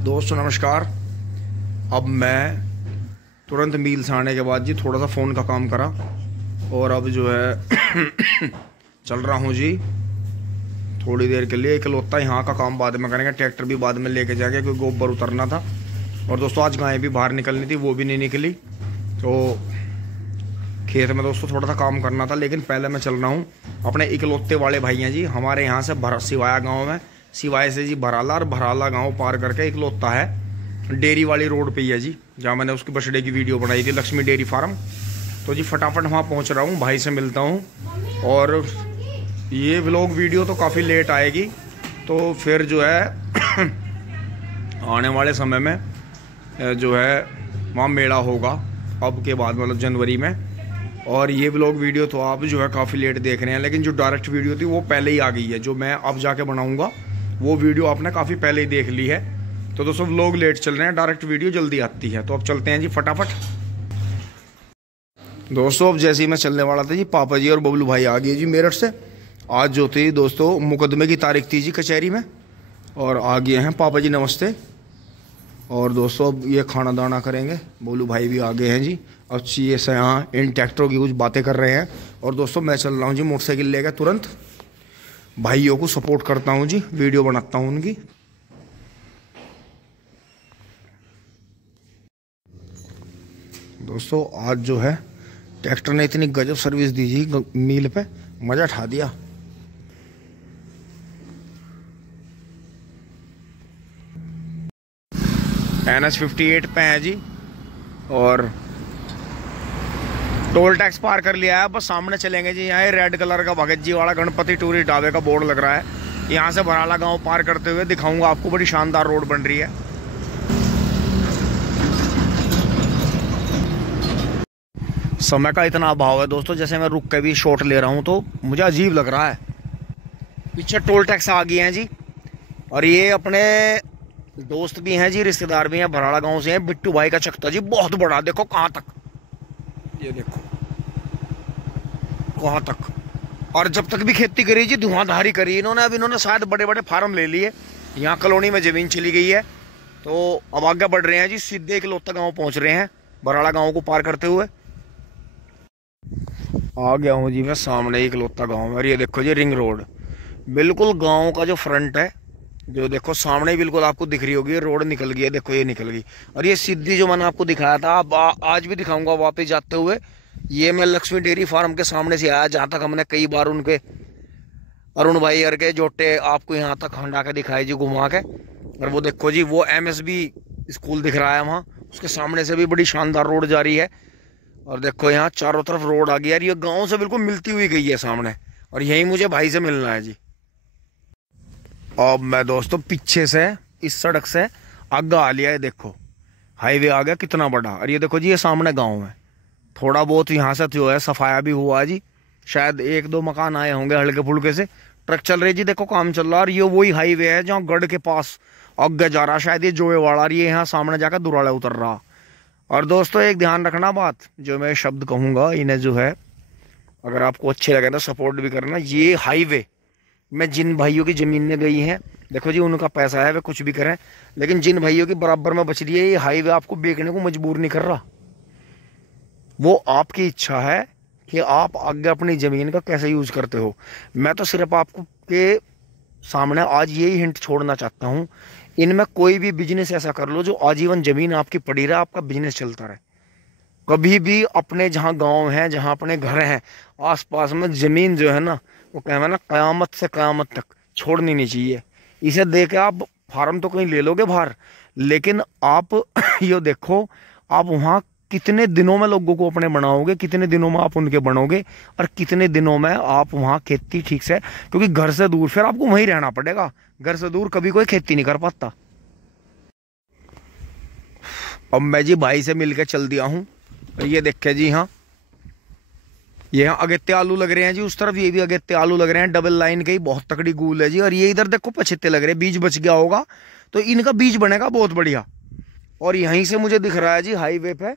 दोस्तों नमस्कार। अब मैं तुरंत मील से आने के बाद जी थोड़ा सा फ़ोन का काम करा और अब जो है चल रहा हूँ जी थोड़ी देर के लिए। इकलौता यहाँ का काम बाद में करेंगे, ट्रैक्टर भी बाद में लेके जाएंगे क्योंकि गोबर उतरना था। और दोस्तों आज गाय भी बाहर निकलनी थी, वो भी नहीं निकली, तो खेत में दोस्तों थोड़ा सा काम करना था। लेकिन पहले मैं चल रहा हूँ अपने इकलौते वाले भाई हैं जी हमारे यहाँ से सिवाया गाँव में, सिवाय से जी भराला, और भराला गांव पार करके इकलौता है डेयरी वाली रोड पे ही है जी, जहाँ मैंने उसकी बर्थडे की वीडियो बनाई थी, लक्ष्मी डेयरी फार्म। तो जी फटाफट वहाँ पहुँच रहा हूँ, भाई से मिलता हूँ। और ये व्लॉग वीडियो तो काफ़ी लेट आएगी, तो फिर जो है आने वाले समय में जो है वहाँ मेला होगा अब के बाद, मतलब जनवरी में। और ये व्लॉग वीडियो तो आप जो है काफ़ी लेट देख रहे हैं, लेकिन जो डायरेक्ट वीडियो थी वो पहले ही आ गई है। जो मैं अब जाके बनाऊँगा वो वीडियो आपने काफ़ी पहले ही देख ली है। तो दोस्तों व्लॉग लेट चल रहे हैं, डायरेक्ट वीडियो जल्दी आती है। तो अब चलते हैं जी फटाफट। दोस्तों अब जैसे ही मैं चलने वाला था जी, पापा जी और बबलू भाई आ गए जी मेरठ से। आज जो थी दोस्तों मुकदमे की तारीख थी जी कचहरी में, और आ गए हैं पापा जी, नमस्ते। और दोस्तों अब ये खाना दाना करेंगे, बबलू भाई भी आ गए हैं जी। अब ये से यहाँ इन ट्रैक्टरों की कुछ बातें कर रहे हैं। और दोस्तों मैं चल रहा हूँ जी मोटरसाइकिल लेकर तुरंत, भाइयों को सपोर्ट करता हूँ जी, वीडियो बनाता हूँ उनकी। दोस्तों आज जो है ट्रैक्टर ने इतनी गजब सर्विस दी जी मील पे, मजा उठा दिया। NH58 पे है जी, और टोल टैक्स पार कर लिया है। बस सामने चलेंगे जी, यहाँ रेड कलर का भगत जी वाला गणपति टूरिस्ट ढाबे का बोर्ड लग रहा है। यहाँ से भराला गांव पार करते हुए दिखाऊंगा आपको, बड़ी शानदार रोड बन रही है। समय का इतना अभाव है दोस्तों, जैसे मैं रुक के भी शॉट ले रहा हूँ तो मुझे अजीब लग रहा है। पीछे टोल टैक्स आ गए हैं जी, और ये अपने दोस्त भी हैं जी, रिश्तेदार भी हैं, भराला गांव से हैं। बिट्टू भाई का चकता जी बहुत बड़ा, देखो कहाँ तक, ये देखो कहाँ तक। और जब तक भी खेती करी जी धुआंधारी करी इन्होंने। अब इन्होंने शायद बड़े बड़े फार्म ले लिए, यहाँ कॉलोनी में जमीन चली गई है। तो अब आगे बढ़ रहे हैं जी, सीधे इकलौता गांव पहुंच रहे हैं भराला गांव को पार करते हुए। आ गया हूँ जी मैं सामने इकलौता गांव में, और ये देखो जी रिंग रोड, बिल्कुल गांव का जो फ्रंट है, जो देखो सामने बिल्कुल आपको दिख रही होगी, रोड निकल गई है, देखो ये निकल गई। और ये सीधी जो मैंने आपको दिखाया था, अब आज भी दिखाऊंगा वापस जाते हुए। ये मैं लक्ष्मी डेयरी फार्म के सामने से आया, जहाँ तक हमने कई बार उनके अरुण भाई और के जोटे आपको यहाँ तक हंडा के दिखाए जी घुमा के। और वो देखो जी वो MSB स्कूल दिख रहा है वहाँ, उसके सामने से भी बड़ी शानदार रोड जा रही है। और देखो यहाँ चारों तरफ रोड आ गई यार, ये गाँव से बिल्कुल मिलती हुई गई है सामने। और यही मुझे भाई से मिलना है जी। अब मैं दोस्तों पीछे से इस सड़क से आगे आ लिया है, देखो हाईवे आ गया कितना बड़ा। और ये देखो जी ये सामने गांव है, थोड़ा बहुत यहाँ से जो है सफाया भी हुआ जी, शायद 1-2 मकान आए होंगे हल्के फुल्के से। ट्रक चल रही जी, देखो काम चल रहा है। और ये वही हाईवे है जहाँ गढ़ के पास आगे जा रहा, शायद ये जोए वाला, और ये यहाँ सामने जाकर दुराड़ा उतर रहा। और दोस्तों एक ध्यान रखना बात, जो मैं शब्द कहूँगा इन्हें जो है अगर आपको अच्छे लगे तो सपोर्ट भी करना। ये हाईवे में जिन भाइयों की ज़मीनें गई हैं, देखो जी उनका पैसा है, वे कुछ भी करें, लेकिन जिन भाइयों की बराबर में बच रही है, ये हाईवे आपको बेचने को मजबूर नहीं कर रहा। वो आपकी इच्छा है कि आप आगे अपनी ज़मीन का कैसे यूज़ करते हो। मैं तो सिर्फ आपको के सामने आज यही हिंट छोड़ना चाहता हूँ, इनमें कोई भी बिजनेस ऐसा कर लो जो आजीवन ज़मीन आपकी पड़ी रहे, आपका बिजनेस चलता रहे। कभी भी अपने जहाँ गांव हैं, जहाँ अपने घर हैं, आसपास में ज़मीन जो है ना, वो कहना ना क़यामत से क़यामत तक छोड़नी नहीं चाहिए। इसे देख के आप फार्म तो कहीं ले लोगे बाहर, लेकिन आप ये देखो आप वहाँ कितने दिनों में लोगों को अपने बनाओगे, कितने दिनों में आप उनके बनोगे, और कितने दिनों में आप वहाँ खेती ठीक से, क्योंकि घर से दूर फिर आपको वहीं रहना पड़ेगा। घर से दूर कभी कोई खेती नहीं कर पाता। अब मैं जी भाई से मिलकर चल दिया हूँ, ये देखे जी हाँ, ये यहाँ अगेत्ते आलू लग रहे हैं जी, उस तरफ ये भी अगेत्ते आलू लग रहे हैं, डबल लाइन के ही, बहुत तकड़ी गूल है जी। और ये इधर देखो पछेते लग रहे हैं, बीज बच गया होगा तो इनका बीज बनेगा बहुत बढ़िया। और यहीं से मुझे दिख रहा है जी हाईवे पे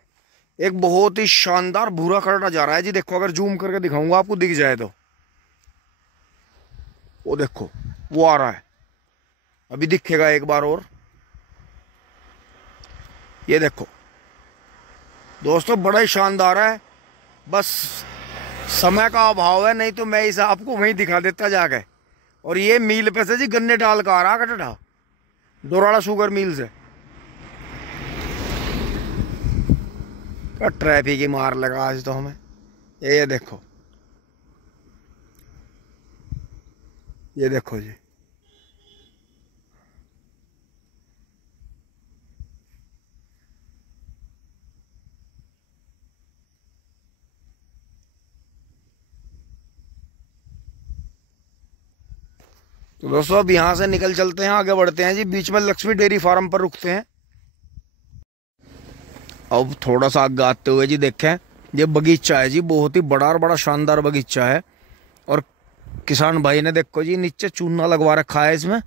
एक बहुत ही शानदार भूरा करना जा रहा है जी। देखो अगर जूम करके दिखाऊंगा आपको दिख जाए तो, वो देखो वो आ रहा है, अभी दिखेगा एक बार और। ये देखो दोस्तों, बड़ा ही शानदार है। बस समय का अभाव है, नहीं तो मैं इसे आपको वहीं दिखा देता जाके। और ये मील पे से जी गन्ने डाल का आ रहा कटड़ा दोराड़ा शुगर मिल से। ट्रैफिक की मार लगा आज तो हमें। ये देखो, ये देखो जी, तो दोस्तों अब यहाँ से निकल चलते हैं, आगे बढ़ते हैं जी। बीच में लक्ष्मी डेयरी फार्म पर रुकते हैं। अब थोड़ा सा आगे आते हुए जी देखें, ये बगीचा है जी, बहुत ही बड़ा और बड़ा शानदार बगीचा है। और किसान भाई ने देखो जी नीचे चूना लगवा रखा है इसमें,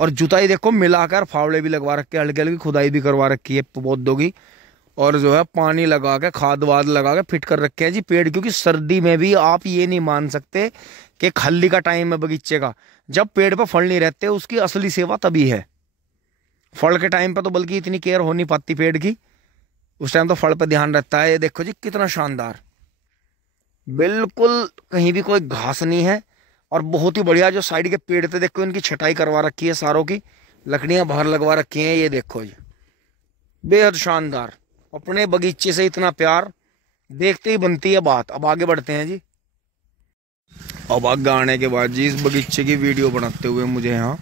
और जुताई देखो मिलाकर फावड़े भी लगवा रखे, हल्की हल्की खुदाई भी करवा रखी है पौधों की। और जो है पानी लगा के, खाद वाद लगा के फिट कर रखे हैं जी पेड़, क्योंकि सर्दी में भी आप ये नहीं मान सकते कि खल्ली का टाइम है बगीचे का। जब पेड़ पर फल नहीं रहते उसकी असली सेवा तभी है। फल के टाइम पर तो बल्कि इतनी केयर हो नहीं पाती पेड़ की, उस टाइम तो फल पे ध्यान रहता है। ये देखो जी कितना शानदार, बिल्कुल कहीं भी कोई घास नहीं है। और बहुत ही बढ़िया जो साइड के पेड़ थे देखो, इनकी छटाई करवा रखी है, सारों की लकड़ियां बाहर लगवा रखी हैं। ये देखो जी बेहद शानदार, अपने बगीचे से इतना प्यार देखते ही बनती है बात। अब आगे बढ़ते हैं जी। अब आगे आने के बाद जी इस बगीचे की वीडियो बनाते हुए मुझे यहाँ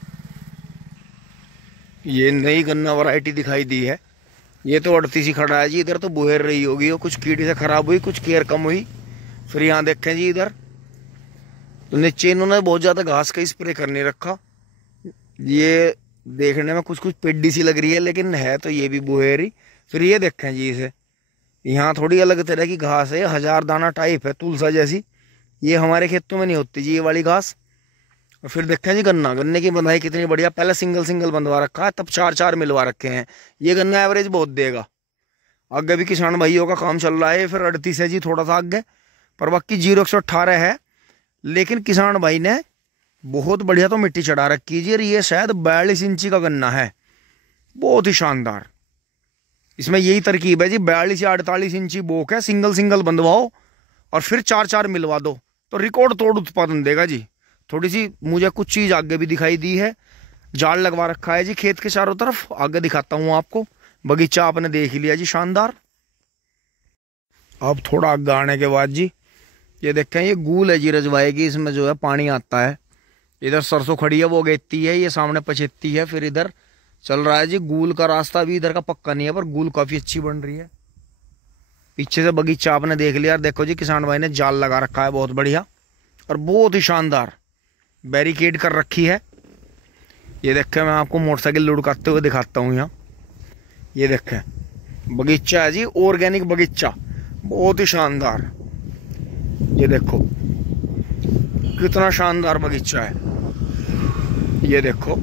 ये नई गन्ना वैरायटी दिखाई दी है। ये तो 38 ही खड़ा है जी, इधर तो बुहेर रही होगी, वो कुछ कीड़े से खराब हुई, कुछ केयर कम हुई। फिर यहाँ देखें जी, इधर तो नीचे इन्होंने बहुत ज़्यादा घास का स्प्रे करने रखा। ये देखने में कुछ कुछ पेड्डी सी लग रही है, लेकिन है तो ये भी बुहेर ही। फिर ये देखें जी, इसे यहाँ थोड़ी अलग तरह की घास है, 1000 दाना टाइप है, तुलसा जैसी। ये हमारे खेतों में नहीं होती जी ये वाली घास। और फिर देखें जी गन्ना, गन्ने की बंधाई कितनी बढ़िया, पहले सिंगल सिंगल बंधवा रखा है, तब 4-4 मिलवा रखे हैं। ये गन्ना एवरेज बहुत देगा। आगे भी किसान भाइयों का काम चल रहा है। फिर 38 है जी थोड़ा सा आगे, पर बाकी 0-118 है। लेकिन किसान भाई ने बहुत बढ़िया तो मिट्टी चढ़ा रखी है। ये शायद 42 इंची का गन्ना है, बहुत ही शानदार। इसमें यही तरकीब है जी, 42 या 48 इंची बोक है, सिंगल सिंगल बंधवाओ और फिर 4-4 मिलवा दो तो रिकॉर्ड तोड़ उत्पादन देगा जी। थोड़ी सी मुझे कुछ चीज आगे भी दिखाई दी है, जाल लगवा रखा है जी खेत के चारों तरफ। आगे दिखाता हूँ आपको। बगीचा आपने देख लिया जी शानदार। अब थोड़ा आगे आने के बाद जी ये देखें, ये गूल है जी रजवाए की, इसमें जो है पानी आता है। इधर सरसों खड़ी है वो गेती है, ये सामने पछेती है। फिर इधर चल रहा है जी गूल का रास्ता, भी इधर का पक्का नहीं है, पर गूल काफी अच्छी बन रही है। पीछे से बगीचा आपने देख लिया। देखो जी किसान भाई ने जाल लगा रखा है बहुत बढ़िया, और बहुत ही शानदार बैरिकेड कर रखी है। ये देखें, मैं आपको मोटरसाइकिल लुढ़काते हुए दिखाता हूँ यहाँ। ये देखें बगीचा है जी, ऑर्गेनिक बगीचा, बहुत ही शानदार। ये देखो कितना शानदार बगीचा है, ये देखो।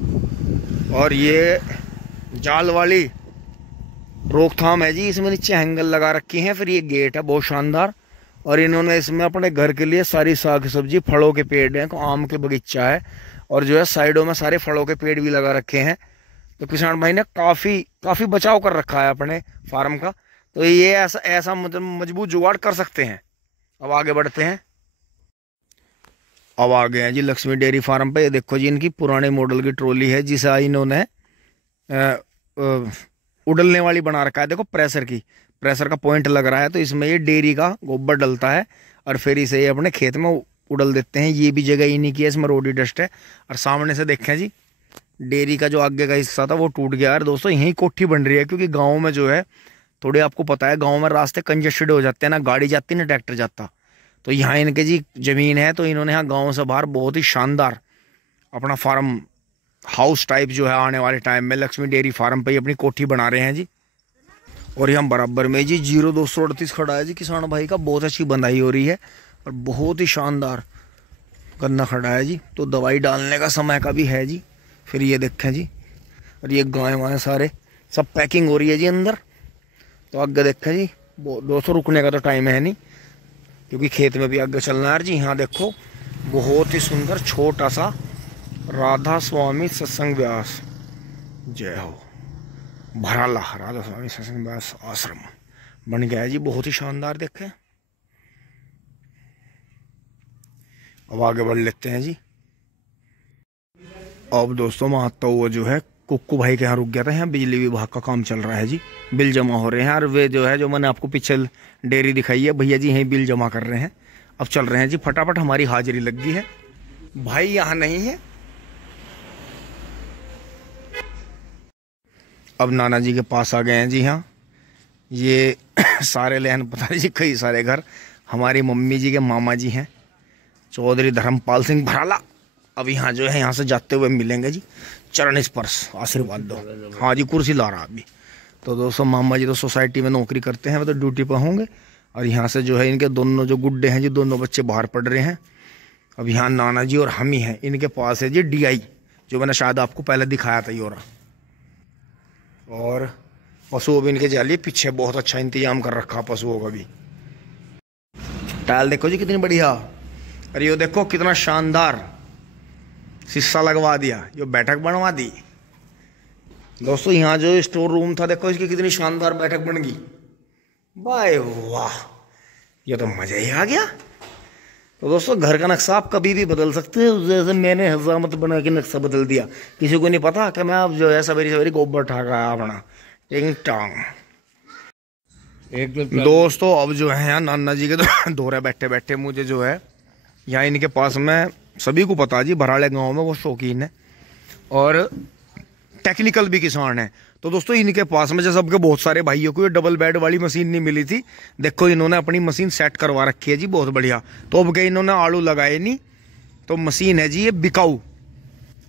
और ये जाल वाली रोकथाम है जी, इसमें नीचे हैंगल लगा रखी हैं। फिर ये गेट है बहुत शानदार। और इन्होंने इसमें अपने घर के लिए सारी साग सब्जी, फलों के पेड़ हैं, आम के बगीचा है, और जो है साइडों में सारे फलों के पेड़ भी लगा रखे हैं। तो किसान भाई ने काफी बचाव कर रखा है अपने फार्म का। तो ये ऐसा मतलब मजबूत जुगाड़ कर सकते हैं। अब आगे बढ़ते हैं। अब आ गए हैं जी लक्ष्मी डेयरी फार्म पे। ये देखो जी इनकी पुराने मॉडल की ट्रॉली है, जिसे इन्होंने उड़लने वाली बना रखा है। देखो प्रेशर का पॉइंट लग रहा है, तो इसमें ये डेयरी का गोबर डलता है और फिर इसे ये अपने खेत में उड़ल देते हैं। ये भी जगह इन्हीं की है, इसमें रोडी डस्ट है। और सामने से देखें जी, डेयरी का जो आगे का हिस्सा था वो टूट गया है दोस्तों। यहीं कोठी बन रही है, क्योंकि गाँव में जो है थोड़े, आपको पता है गाँव में रास्ते कंजेस्टेड हो जाते हैं, ना गाड़ी जाती ना ट्रैक्टर जाता। तो यहाँ इनके जी जमीन है, तो इन्होंने यहाँ गाँव से बाहर बहुत ही शानदार अपना फार्म हाउस टाइप जो है आने वाले टाइम में लक्ष्मी डेयरी फार्म पे ही अपनी कोठी बना रहे हैं जी। और यहाँ बराबर में जी 0238 खड़ा है जी किसान भाई का, बहुत अच्छी बंधाई हो रही है और बहुत ही शानदार गन्ना खड़ा है जी। तो दवाई डालने का समय का भी है जी। फिर ये देखें जी, और ये गाय वाय सारे सब पैकिंग हो रही है जी अंदर। तो आगे देखें जी, 200 रुकने का तो टाइम है नहीं, क्योंकि खेत में भी आगे चलना है जी। यहाँ देखो बहुत ही सुंदर छोटा सा राधा स्वामी सत्संग व्यास, जय हो। भराला राधा स्वामी सत्संग आश्रम बन गया है जी, बहुत ही शानदार। देखें, अब आगे बढ़ लेते हैं जी। अब दोस्तों महत्व वो जो है कुक्कू भाई के यहाँ रुक गया था। यहाँ बिजली विभाग का काम चल रहा है जी, बिल जमा हो रहे हैं। और वे जो है, जो मैंने आपको पीछे डेयरी दिखाई है, भैया जी यहीं बिल जमा कर रहे हैं। अब चल रहे हैं जी, फटाफट हमारी हाजिरी लग गई है। भाई यहाँ नहीं है। अब नाना जी के पास आ गए हैं जी। हाँ, ये सारे लहन पता नहीं जी, कई सारे घर हमारी मम्मी जी के मामा जी हैं, चौधरी धर्मपाल सिंह भराला। अब यहाँ जो है, यहाँ से जाते हुए मिलेंगे जी, चरण स्पर्श आशीर्वाद दो। हाँ जी, कुर्सी ला रहा अभी। तो दोस्तों मामा जी तो सोसाइटी में नौकरी करते हैं, वो तो ड्यूटी पर होंगे। और यहाँ से जो है इनके दोनों जो गुड्डे हैं जी, दोनों बच्चे बाहर पढ़ रहे हैं। अब यहाँ नाना जी और हम ही हैं। इनके पास है जी DI, जो मैंने शायद आपको पहले दिखाया था, योरा। और पशुओं भी इनके जालिए पीछे बहुत अच्छा इंतजाम कर रखा पशुओं का भी। टाइल देखो जी कितनी बढ़िया। अरे ये देखो कितना शानदार शीशा लगवा दिया, जो बैठक बनवा दी। दोस्तों यहाँ जो स्टोर रूम था, देखो इसकी कितनी शानदार बैठक बन गई। वाह वाह, ये तो मजा ही आ गया। तो दोस्तों घर का नक्शा आप कभी भी बदल सकते हैं। जैसे मैंने हजामत बना के नक्शा बदल दिया, किसी को नहीं पता कि मैं अब जो है सवेरे सवेरे गोबर ठाक आया अपना टिंग टांग। दोस्तों अब जो है नाना जी के दौरे बैठे बैठे मुझे जो है यहाँ इनके पास में, सभी को पता जी भराड़े गांव में वो शौकीन है और टेक्निकल भी किसान है। तो दोस्तों इनके पास में, जैसे सबके बहुत सारे भाइयों को ये डबल बेड वाली मशीन नहीं मिली थी, देखो इन्होंने अपनी मशीन सेट करवा रखी है जी, बहुत बढ़िया। तो अब के इन्होंने आड़ू लगाए नहीं, तो मशीन है जी ये बिकाऊ।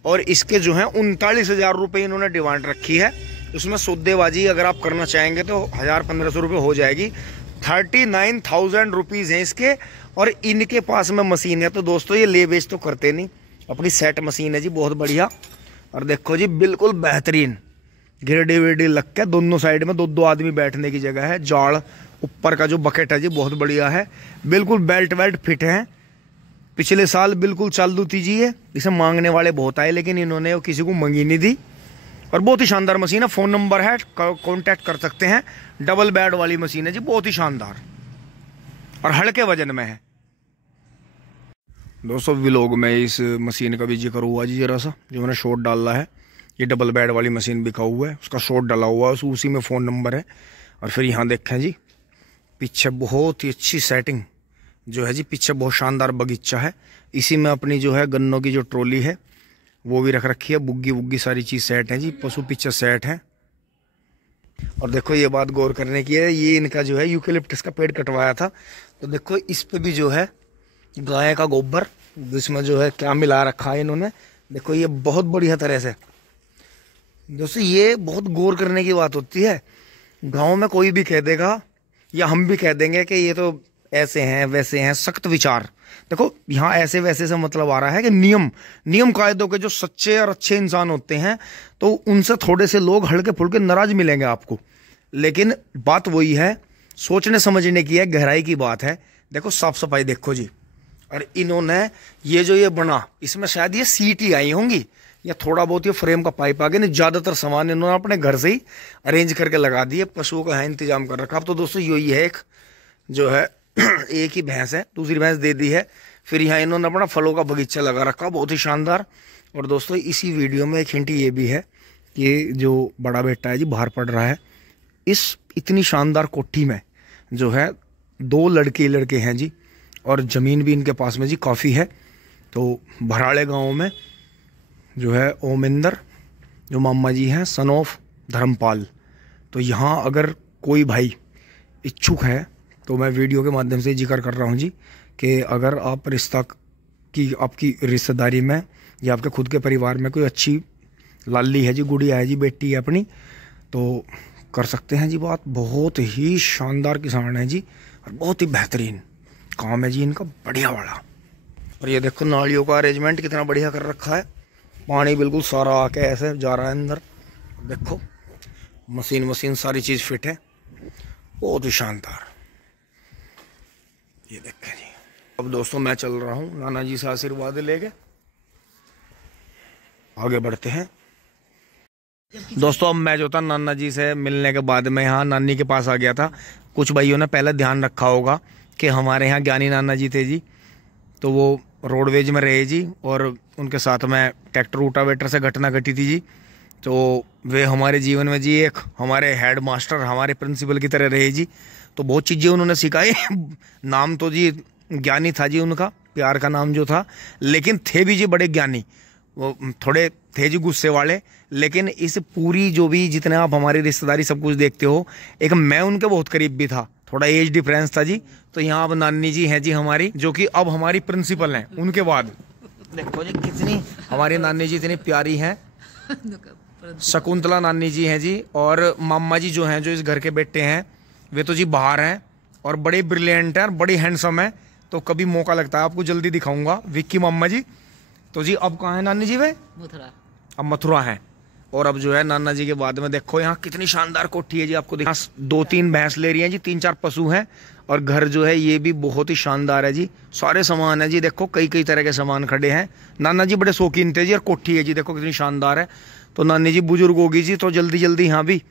और इसके जो है 39,000 रुपये इन्होंने डिमांड रखी है। उसमें सौदेबाजी अगर आप करना चाहेंगे तो 1,000-1,500 रुपये हो जाएगी। 39,000 रुपीज़ हैं इसके। और इनके पास में मशीन है। तो दोस्तों ये ले बेच तो करते नहीं, अपनी सेट मशीन है जी, बहुत बढ़िया। और देखो जी बिल्कुल बेहतरीन गिरडी विरडी लग के, दोनों साइड में 2-2 आदमी बैठने की जगह है। जाड़ ऊपर का जो बकेट है जी बहुत बढ़िया है, बिल्कुल बेल्ट वेल्ट फिट है। पिछले साल बिल्कुल चालू थी जी ये, इसे मांगने वाले बहुत आए, लेकिन इन्होंने वो किसी को मंगी नहीं दी। और बहुत ही शानदार मशीन है। फ़ोन नंबर है, कांटेक्ट कर सकते हैं। डबल बेड वाली मशीन है जी, बहुत ही शानदार और हल्के वजन में है। दोस्तों व्लॉग में इस मशीन का भी जिक्र हुआ जी जरा सा, जो मैंने शॉर्ट डाला है। ये डबल बेड वाली मशीन बिका हुआ है, उसका शॉर्ट डाला हुआ है, उसी में फ़ोन नंबर है। और फिर यहाँ देखें जी पीछे बहुत ही अच्छी सेटिंग जो है जी, पीछे बहुत शानदार बगीचा है। इसी में अपनी जो है गन्नों की जो ट्रॉली है वो भी रख रखी है, बुग्गी वुग्गी सारी चीज़ सेट है जी, पशु पीछे सेट है। और देखो ये बात गौर करने की है, ये इनका जो है यूकेलिप्टस का पेड़ कटवाया था, तो देखो इस पे भी जो है गाय का गोबर, जिसमें जो है क्या मिला रखा है इन्होंने, देखो ये बहुत बढ़िया तरह से। दोस्तों ये बहुत गौर करने की बात होती है। गांव में कोई भी कह देगा या हम भी कह देंगे कि ये तो ऐसे हैं वैसे हैं, सख्त विचार। देखो यहाँ ऐसे वैसे से मतलब आ रहा है कि नियम कायदों के जो सच्चे और अच्छे इंसान होते हैं, तो उनसे थोड़े से लोग हल्के फुल्के नाराज मिलेंगे आपको, लेकिन बात वही है, सोचने समझने की है, गहराई की बात है। देखो साफ सफाई देखो जी। और इन्होंने ये जो ये बना, इसमें शायद ये सीट ही आई होंगी या थोड़ा बहुत ये फ्रेम का पाइप आ गया, नहीं ज़्यादातर सामान इन्होंने अपने घर से ही अरेंज करके लगा दिए। पशुओं का है इंतजाम कर रखा। अब तो दोस्तों यही है, एक जो है एक ही भैंस है, दूसरी भैंस दे दी है। फिर यहाँ इन्होंने अपना फलों का बगीचा लगा रखा, बहुत ही शानदार। और दोस्तों इसी वीडियो में एक हिंट ये भी है कि जो बड़ा बेटा है जी बाहर पढ़ रहा है, इस इतनी शानदार कोठी में जो है 2 लड़के हैं जी, और ज़मीन भी इनके पास में जी काफ़ी है। तो भराड़े गांव में जो है ओमिंदर जो मामा जी हैं, सन ऑफ धर्मपाल। तो यहाँ अगर कोई भाई इच्छुक है तो मैं वीडियो के माध्यम से जिक्र कर रहा हूँ जी, कि अगर आप रिश्ता की आपकी रिश्तेदारी में या आपके खुद के परिवार में कोई अच्छी लाली है जी, गुड़िया है जी, बेटी है अपनी, तो कर सकते हैं जी बात। बहुत ही शानदार किसान है जी, और बहुत ही बेहतरीन काम है जी इनका, बढ़िया वाला। और ये देखो नालियों का अरेंजमेंट कितना बढ़िया कर रखा है, पानी बिल्कुल सारा आके ऐसे जा रहा है अंदर। देखो मशीन सारी चीज़ फिट है, बहुत ही शानदार। ये देखें जी। अब दोस्तों मैं चल रहा हूँ नाना जी से आशीर्वाद लेके, आगे बढ़ते हैं। दोस्तों अब मैं जो था नाना जी से मिलने के बाद में यहाँ नानी के पास आ गया था। कुछ भाइयों ने पहले ध्यान रखा होगा कि हमारे यहाँ ज्ञानी नाना जी थे जी, तो वो रोडवेज में रहे जी, और उनके साथ में ट्रैक्टर रूटावेटर से घटना घटी थी जी। तो वे हमारे जीवन में जी एक हमारे हेड मास्टर, हमारे प्रिंसिपल की तरह रहे जी। तो बहुत चीज़ें उन्होंने सिखाई। नाम तो जी ज्ञानी था जी उनका, प्यार का नाम जो था, लेकिन थे भी जी बड़े ज्ञानी। वो थोड़े थे जी गुस्से वाले, लेकिन इस पूरी जो भी जितने आप हमारी रिश्तेदारी सब कुछ देखते हो, एक मैं उनके बहुत करीब भी था, थोड़ा एज डिफरेंस था जी। तो यहाँ अब नानी जी हैं जी हमारी, जो कि अब हमारी प्रिंसिपल हैं। उनके बाद देखो जी कितनी हमारी नानी जी इतनी प्यारी हैं। शकुंतला नानी जी हैं जी, और मामा जी जो हैं, जो इस घर के बेटे हैं, वे तो जी बाहर हैं और बड़े ब्रिलियंट हैं और बड़ी हैंडसम है। तो कभी मौका लगता है आपको जल्दी दिखाऊंगा विक्की मामा जी। तो जी अब कहाँ है नानी जी? वे मथुरा, अब मथुरा है। और अब जो है नाना जी के बाद में देखो यहाँ कितनी शानदार कोठी है जी, आपको दिखा। 2-3 भैंस ले रही हैं जी, 3-4 पशु हैं, और घर जो है ये भी बहुत ही शानदार है जी। सारे सामान है जी, देखो कई कई तरह के सामान खड़े हैं। नाना जी बड़े शौकीन थे जी, और कोठी है जी देखो कितनी शानदार है। तो नानी जी बुजुर्ग होगी जी, तो जल्दी जल्दी यहाँ भी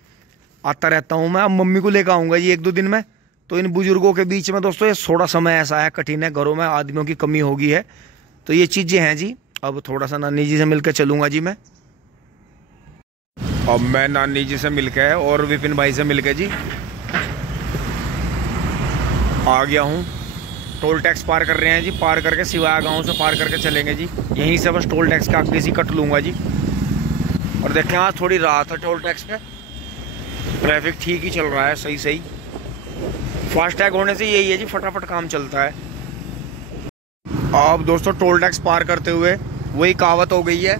आता रहता हूँ मैं। अब मम्मी को लेकर आऊँगा जी 1-2 दिन में। तो इन बुजुर्गों के बीच में दोस्तों ये थोड़ा समय ऐसा है कठिन है, घरों में आदमियों की कमी होगी है, तो ये चीज़ें हैं जी। अब थोड़ा सा नानी जी से मिलकर चलूँगा जी मैं। अब मैं नानी जी से मिलकर और विपिन भाई से मिलकर जी आ गया हूँ। टोल टैक्स पार कर रहे हैं जी, पार करके सिवाया गांव से पार करके चलेंगे जी। यहीं से बस टोल टैक्स का आगे से कट लूँगा जी। और देखें आज थोड़ी राहत है टोल टैक्स पे, ट्रैफिक ठीक ही चल रहा है, सही सही। फास्टैग होने से यही है जी, फटाफट काम चलता है। अब दोस्तों टोल टैक्स पार करते हुए वही कहावत हो गई है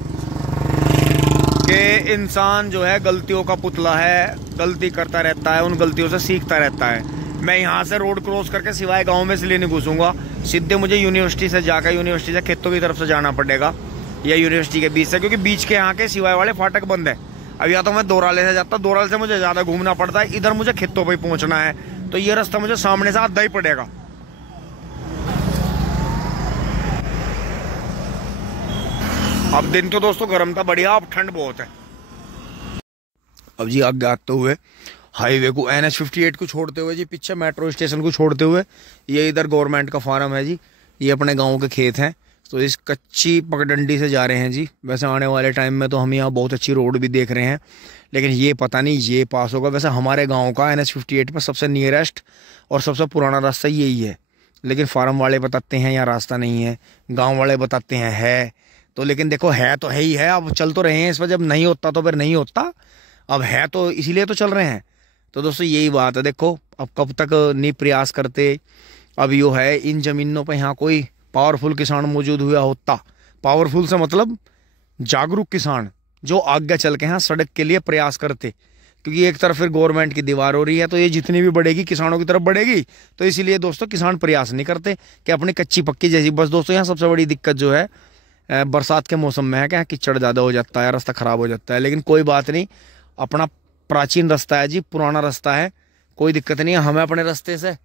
कि इंसान जो है गलतियों का पुतला है, गलती करता रहता है, उन गलतियों से सीखता रहता है। मैं यहाँ से रोड क्रॉस करके सिवाय गांव में इसलिए नहीं घुसूंगा, सीधे मुझे यूनिवर्सिटी से जाकर यूनिवर्सिटी से खेतों की तरफ से जाना पड़ेगा, या यूनिवर्सिटी के बीच से, क्योंकि बीच के यहाँ के सिवाय वाले फाटक बंद है। अब या तो मैं दोराले से जाता, दोराले से मुझे ज़्यादा घूमना पड़ता है, इधर मुझे खेतों पर ही पहुँचना है, तो ये रास्ता मुझे सामने से आधा ही पड़ेगा। अब दिन तो दोस्तों गर्म था बढ़िया, अब ठंड बहुत है। अब जी आगे आते हुए हाईवे को NH-58 को छोड़ते हुए जी, पीछे मेट्रो स्टेशन को छोड़ते हुए, ये इधर गवर्नमेंट का फार्म है जी, ये अपने गांव के खेत हैं। तो इस कच्ची पगडंडी से जा रहे हैं जी। वैसे आने वाले टाइम में तो हम यहाँ बहुत अच्छी रोड भी देख रहे हैं, लेकिन ये पता नहीं ये पास होगा। वैसे हमारे गाँव का NH-58 पर सबसे नियरेस्ट और सबसे पुराना रास्ता यही है, लेकिन फार्म वाले बताते हैं यहाँ रास्ता नहीं है, गाँव वाले बताते हैं है। तो लेकिन देखो है तो है ही है, अब चल तो रहे हैं इस पर, जब नहीं होता तो फिर नहीं होता, अब है तो इसीलिए तो चल रहे हैं। तो दोस्तों यही बात है, देखो अब कब तक नहीं प्रयास करते। अब यो है इन ज़मीनों पे यहाँ कोई पावरफुल किसान मौजूद हुआ होता, पावरफुल से मतलब जागरूक किसान, जो आगे चल के यहाँ सड़क के लिए प्रयास करते, क्योंकि एक तरफ फिर गवर्नमेंट की दीवार हो रही है, तो ये जितनी भी बढ़ेगी किसानों की तरफ बढ़ेगी। तो इसीलिए दोस्तों किसान प्रयास नहीं करते कि अपनी कच्ची पक्की जैसी। बस दोस्तों यहाँ सबसे बड़ी दिक्कत जो है बरसात के मौसम में है कि कीचड़ ज़्यादा हो जाता है, रास्ता ख़राब हो जाता है, लेकिन कोई बात नहीं, अपना प्राचीन रास्ता है जी, पुराना रास्ता है, कोई दिक्कत नहीं है हमें अपने रास्ते से,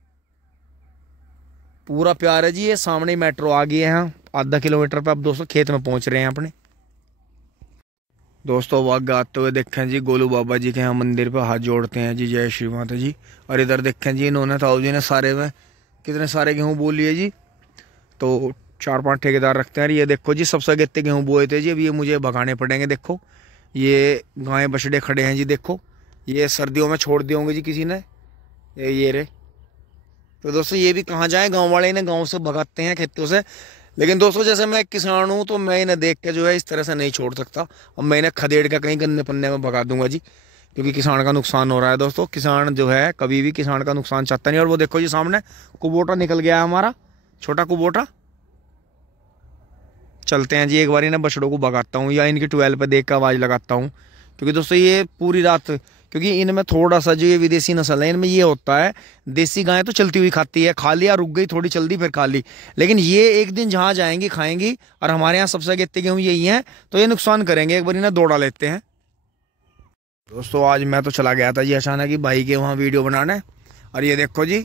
पूरा प्यार है जी। ये सामने ही मेट्रो आ गई है, यहाँ आधा किलोमीटर पे अब दोस्तों खेत में पहुंच रहे हैं अपने। दोस्तों वाग आते हुए देखें जी गोलू बाबा जी के यहाँ मंदिर पे हाथ जोड़ते हैं जी, जय श्री माता जी। और इधर देखें जी इन्होंने ताऊ जी ने सारे में कितने सारे गेहूँ बो लिए जी, तो 4-5 ठेकेदार रखते हैं। ये देखो जी सबसे अगेते गेहूँ बोए थे जी, अब ये मुझे भगाने पड़ेंगे। देखो ये गाय बछड़े खड़े हैं जी, देखो ये सर्दियों में छोड़ दिए होंगे जी किसी ने, ये रे। तो दोस्तों ये भी कहाँ जाए, गांव वाले इन्हें गांव से भगाते हैं खेतों से। लेकिन दोस्तों जैसे मैं एक किसान हूँ, तो मैं इन्हें देख के जो है इस तरह से नहीं छोड़ सकता, और मैं इन्हें खदेड़ के कहीं गन्ने पन्ने में भगा दूंगा जी, क्योंकि किसान का नुकसान हो रहा है। दोस्तों किसान जो है कभी भी किसान का नुकसान चाहता नहीं। और वो देखो जी सामने कुबोटा निकल गया है हमारा, छोटा कुबोटा। चलते हैं जी एक बार इन्हें बछड़ों को भगाता हूँ, या इनकी 12 पे देख कर आवाज़ लगाता हूँ, क्योंकि दोस्तों ये पूरी रात, क्योंकि इनमें थोड़ा सा जो ये विदेशी नस्ल है, इनमें ये होता है, देसी गाय तो चलती हुई खाती है, खा लिया रुक गई, थोड़ी चल दी फिर खा ली, लेकिन ये एक दिन जहाँ जाएंगी खाएंगी। और हमारे यहाँ सबसे अगेते गेहूँ यही हैं, तो ये नुकसान करेंगे। एक बार इन्हें दौड़ा लेते हैं। दोस्तों आज मैं तो चला गया था जी अचानक ही भाई के वहाँ वीडियो बनाने, और ये देखो जी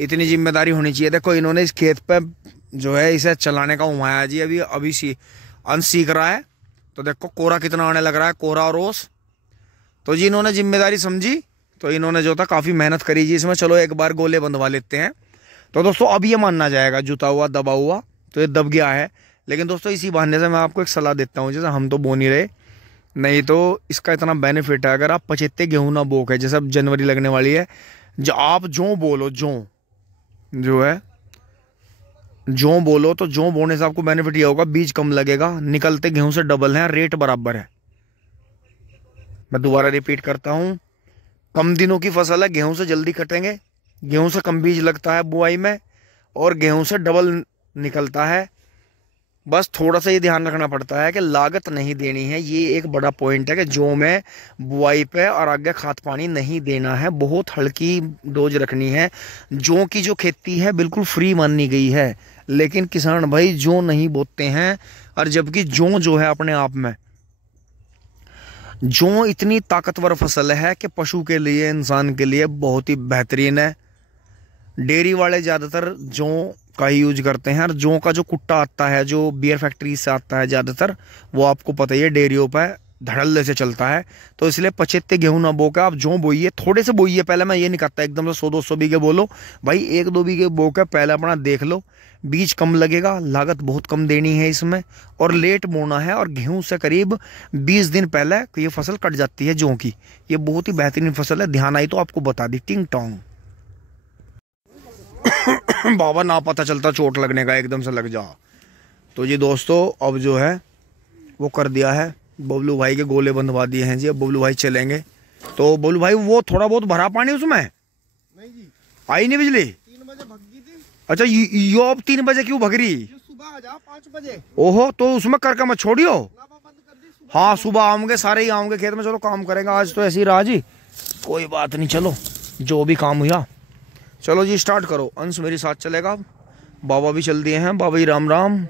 इतनी जिम्मेदारी होनी चाहिए। देखो इन्होंने इस खेत पे जो है इसे चलाने का हुआ जी, अभी अंश सीख रहा है। तो देखो कोहरा कितना आने लग रहा है, कोहरा और ओस। तो जी इन्होंने जिम्मेदारी समझी, तो इन्होंने जो था काफ़ी मेहनत करी जी इसमें। चलो एक बार गोले बंधवा लेते हैं। तो दोस्तों अब ये मानना जाएगा जुता हुआ दबा हुआ, तो ये दब गया है। लेकिन दोस्तों इसी बहाने से मैं आपको एक सलाह देता हूँ, जैसे हम तो बो नहीं रहे, नहीं तो इसका इतना बेनिफिट है, अगर आप 75 गेहूं ना बो के, जैसे अब जनवरी लगने वाली है, जो आप जो बोलो जो है जो बोलो, तो जो बोने से आपको बेनिफिट ये होगा, बीज कम लगेगा, निकलते गेहूं से डबल है, रेट बराबर है। मैं दोबारा रिपीट करता हूं, कम दिनों की फसल है, गेहूं से जल्दी कटेंगे, गेहूं से कम बीज लगता है बुआई में, और गेहूं से डबल निकलता है। बस थोड़ा सा ये ध्यान रखना पड़ता है कि लागत नहीं देनी है, ये एक बड़ा पॉइंट है कि जो में बुआई पे और आगे खाद पानी नहीं देना है, बहुत हल्की डोज रखनी है। जौ की जो खेती है बिल्कुल फ्री मानी गई है, लेकिन किसान भाई जौ नहीं बोते हैं। और जबकि जौ जो है अपने आप में, जौ इतनी ताकतवर फसल है कि पशु के लिए, इंसान के लिए बहुत ही बेहतरीन है। डेयरी वाले ज़्यादातर जौ का ही यूज करते हैं, और जौ का जो कुट्टा आता है जो बियर फैक्ट्री से आता है ज़्यादातर, वो आपको पता ही है डेयरियों पर धड़ल्ले से चलता है। तो इसलिए 75 गेहूं ना बो के आप जौ बोइए, थोड़े से बोइए पहले। मैं ये नहीं कहता एकदम से 100-200 बीघे बोलो भाई, 1-2 बीघे बो के पहले अपना देख लो, बीज कम लगेगा, लागत बहुत कम देनी है इसमें, और लेट बोना है। और गेहूं से करीब 20 दिन पहले ये फसल कट जाती है जौ की। ये बहुत ही बेहतरीन फसल है, ध्यान आई तो आपको बता दी। टिंग टोंग बाबा ना पता चलता चोट लगने का, एकदम से लग जा। तो जी दोस्तों अब जो है वो कर दिया है, बबलू भाई के गोले बंधवा दिए हैं जी। अब बबलू भाई चलेंगे। तो बबलू भाई वो थोड़ा बहुत भरा पानी उसमें नहीं जी, आई नहीं बिजली, 3 बजे भग गई थी। अच्छा यो अब 3 बजे क्यों भग रही? सुबह आ जा 5 बजे। ओहो, तो उसमें करके मत छोड़ियो। हाँ सुबह आऊंगे, सारे ही आऊंगे खेत में। चलो काम करेंगे आज तो, ऐसे ही रहा जी, कोई बात नहीं। चलो जो भी काम हुआ, चलो जी स्टार्ट करो। अंश मेरे साथ चलेगा, बाबा भी चल दिए हैं। बाबा जी राम राम।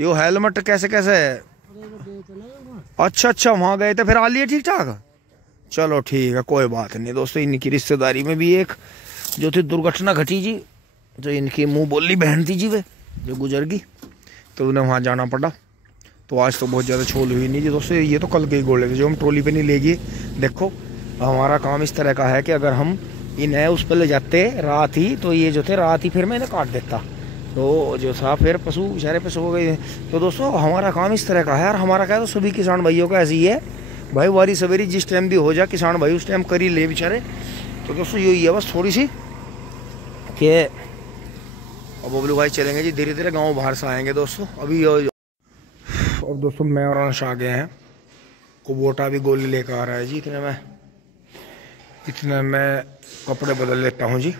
यो हेलमेट कैसे कैसे है? अच्छा वहां गए थे, फिर आ लिए ठीक ठाक? चलो ठीक है, कोई बात नहीं। दोस्तों इनकी रिश्तेदारी में भी एक जो थी दुर्घटना घटी जी, जो इनकी मुंह बोली बहन थी जी, वे जो गुजर गई, तो उन्हें वहां जाना पड़ा। तो आज तो बहुत ज़्यादा छोल हुई नहीं जी दोस्तों। ये तो कल के ही गोले थे जो हम ट्रॉली पे नहीं ले गए। देखो हमारा काम इस तरह का है कि अगर हम इन्हें उस पर ले जाते रात ही, तो ये जो थे रात ही फिर मैं इन्हें काट देता, तो जो था फिर पशु बेचारे पे सो गए। तो दोस्तों हमारा काम इस तरह का है, और हमारा क्या है, तो सभी किसान भाइयों का ऐसे ही है भाई, वारी सवेरी जिस टाइम भी हो जाए किसान भाई उस टाइम कर ही ले बेचारे। तो दोस्तों यही है बस थोड़ी सी कि अब बबलू भाई चलेंगे जी, धीरे धीरे गाँव बाहर से आएंगे दोस्तों अभी। और दोस्तों मैं और अंश आ गए हैं, कुबोटा भी गोली लेकर आ रहा है जी। इतने मैं कपड़े बदल लेता हूँ जी।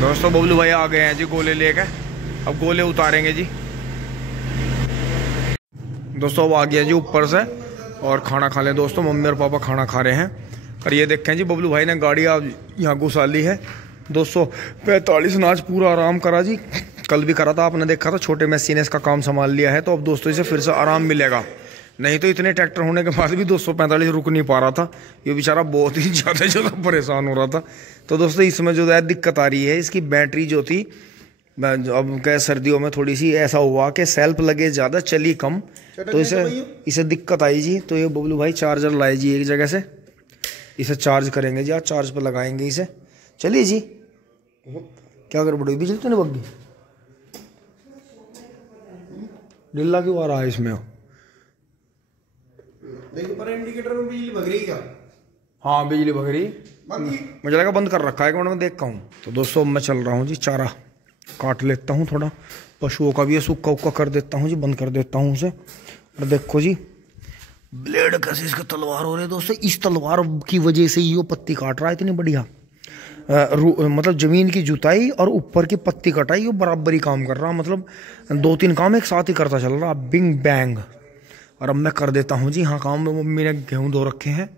दोस्तों बबलू भाई आ गए हैं जी गोले लेकर, अब गोले उतारेंगे जी। दोस्तों अब आ गया जी ऊपर से, और खाना खा लें दोस्तों। मम्मी और पापा खाना खा रहे हैं, और ये देखें जी बबलू भाई ने गाड़ी अब यहाँ घुसा ली है। 245 नाच पूरा आराम करा जी, कल भी करा था, आपने देखा था। छोटे मैसी ने इसका काम संभाल लिया है, तो अब दोस्तों इसे फिर से आराम मिलेगा। नहीं तो इतने ट्रैक्टर होने के बाद भी 245 रुक नहीं पा रहा था, ये बेचारा बहुत ही ज़्यादा परेशान हो रहा था। तो दोस्तों इसमें जो है दिक्कत आ रही है, इसकी बैटरी जो थी, अब क्या सर्दियों में थोड़ी सी ऐसा हुआ कि सेल्फ लगे ज़्यादा, चली कम, तो इसे दिक्कत आई जी। तो ये बबलू भाई चार्जर लाए जी एक जगह से, इसे चार्ज करेंगे जी, आज चार्ज पर लगाएंगे इसे। चलिए जी, क्या कर बड़ी बिजली तो नहीं बग्गी, ढिल्ला क्यों आ रहा है इसमें? देखो पर इंडिकेटर में बिजली भग रही क्या? हाँ बिजली भग रही, मुझे लगा बंद कर रखा है, मैं देखता हूँ। तो दोस्तों मैं चल रहा हूँ जी, चारा काट लेता हूँ थोड़ा, पशुओं का भी ये सूखा उक्का कर देता हूँ जी, बंद कर देता हूँ उसे। और देखो जी ब्लेड कैसे इसका तलवार हो रहे हैं दोस्तों, इस तलवार की वजह से ये पत्ती काट रहा है इतनी बढ़िया। मतलब जमीन की जुताई और ऊपर की पत्ती कटाई, ये बराबर ही काम कर रहा, मतलब 2-3 काम एक साथ ही करता चल रहा, बिंग बैंग। और अब मैं कर देता हूँ जी हाँ काम, मम्मी ने गेहूँ धो रखे हैं,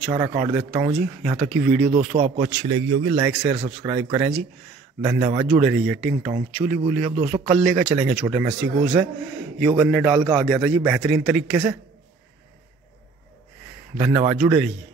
चारा काट देता हूँ जी। यहाँ तक की वीडियो दोस्तों आपको अच्छी लगी होगी, लाइक शेयर सब्सक्राइब करें जी, धन्यवाद। जुड़े रहिए। टिंग टोंग चूली बोली। अब दोस्तों कल लेकर चलेंगे छोटे मैसी को, उसे यो गन्ने डाल कर आ गया था जी बेहतरीन तरीके से। धन्यवाद, जुड़े रहिए।